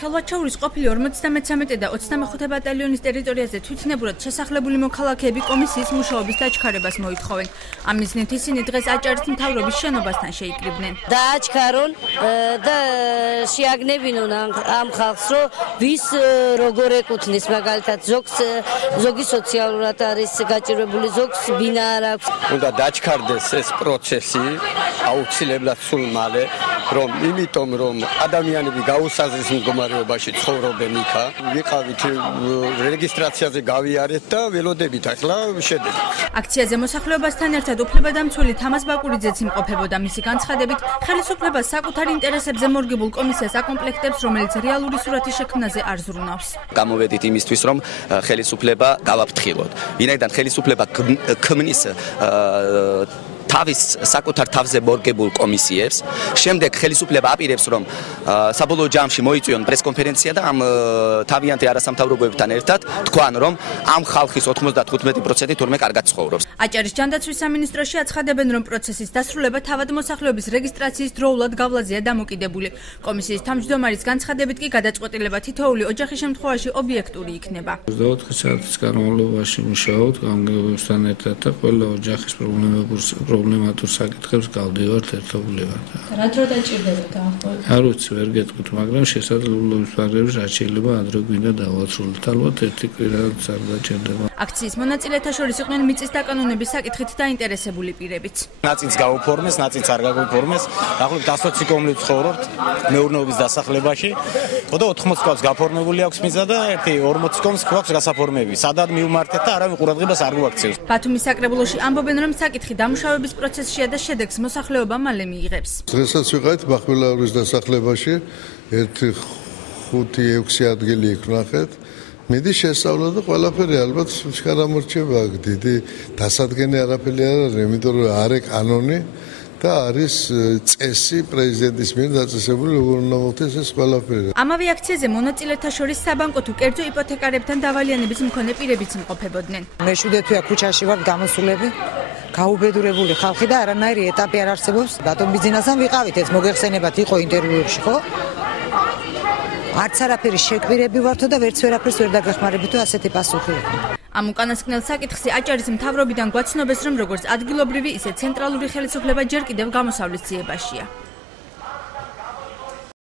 ხელვაჩაურის ყოფილი 53 და 25 ბატალიონის ტერიტორიაზე თვითნებურად შესახლებული მოქალაქეები კომისიის მუშაობის დაჩქარებას მოითხოვენ. ამ მიზნით ისინი დღეს აჭარის მთავრობის შენობასთან შეიკრიბნენ. დააჩქარონ და შეაგნებინონ ამ ხალხს, რომ ვის როგორ ეკუთვნის, მაგალითად ზოგი სოციალურად არის გაჭირვებული, ზოგს ბინა არ აქვს. უნდა დაჩქარდეს ეს პროცესი აუცილებლად სულ მალე, იმიტომ რომ ადამიანები გაუსაზრის მდგომარეობაში ცხოვრობენ იქა. ვიყავით რეგისტრაციაზე გავიარეთ და ველოდებით ახლა შედეგი. აქციაზე მოსახლეობასთან ერთად უფლებადამცველი თამაზ ბაკურიძეც იმყოფებოდა. მისი განცხადებით, ხელისუფლებას საკუთარ ინტერესებზე მორგებულ კომისიას აკომპლექტებს, რომელიც რეალური სურათის შექმნაზე არ ზრუნავს. გამოვედით იმისთვის, რომ ხელისუფლება გავაფრთხილოთ. ვინაიდან ხელისუფლება ქმნის თავის საკუთარ თავზე მორგებულ კომისიებს, შემდეგ ხელისუფლება აპირებს, რომ საბოლოო ჯამში მოიწვიონ პრესკონფერენცია და ამ თავიანთი არასამთავრობოებთან ერთად თქვან, რომ ამ ხალხის 95% თურმე კარგად ცხოვრობს. აჭარის ჯანდაცვის სამინისტროში აცხადებენ, რომ პროცესის დასრულება თავად მოსახლეობის რეგისტრაციის დროულად გავლაზეა დამოკიდებული. კომისიის თავმჯდომარის განცხადებით კი გადაწყვეტილება თითოეული ოჯახის შემთხვევაში ობიექტური იქნება. 24 საათის განმავლობაში მუშაობთ გამგეობებთან ერთად და ყველა ოჯახის პრობლემატურ საკითხებს გავდივართ ერთობლივად. რა დრო დაჭირდება დაახლოებით? არ ვიცი, ვერ გეტყვით, მაგრამ შესაძლებლობის ფარგლებში რაც შეიძლება ადრე გვინდა დავაცრულოთ. ალბათ ერთი კვირაც არ დაჭირდება. აქციის მონაწილეთა შორის იყვნენ მიწის დაკანონების საკითხით დაინტერესებული პირებიც. ნაწილს გაუფორმეს, ნაწილს არ გაუფორმეს. დაახლოებით 120 კომლით ცხოვრობთ მეურნეობის დასახლებაში. და 80 კომს გაფორმებული აქვს მიწა და 40 კომს გვაქვს გასაფორმები. სადაც მივმართეთ და არავინ ყურადღებას არ გვაქცევს. ბათუმის საკრებულოში ამბობენ, რომ საკითხი დამუშავების პროცესშია და შედეგს მოსახლეობა მალე მიიღებს. დღესაც ვიყავით ბახვილაურის დასახლებაში, 1-5-6 ადგილი იქ ვნახეთ. მიდი შესწავლა და ყველაფერი ალბათ შეგამორჩება, დიდი დასადგენე არაფერი არ არის, იმიტომ რომ არის კანონი და არის წესი პრეზიდენტის მიერ დაწესებული, როგორ უნდა მოხდეს ეს ყველაფერი. ამავე აქციაზე მონაწილეთა შორის საბანკო თუ კერძო იპოთეკარებთან დავალიანების მქონე პირებიც იმყოფებოდნენ. მე-7 თვეა ქუჩაში ვარ გამოსულები. გაუბედურებული ხალხი და არანაირი ეტაპი არ არსებობს. ბატონ ბიძინასთან ვიყავით, ეს მოგეხსენებათ, იყო ინტერვიუებში, ხო? არც არაფერი შეკვირები ვართო და ვერც ვერაფერს ვერ დაგეხმარებითო ასეთი პასუხი იყო. ამ უკანასკნელ საკითხზე აჭარის მთავრობიდან გვაცნობეს, რომ როგორც ადგილობრივი, ისე ცენტრალური ხელისუფლება ჯერ კიდევ გამოსავლის ძიებაშია.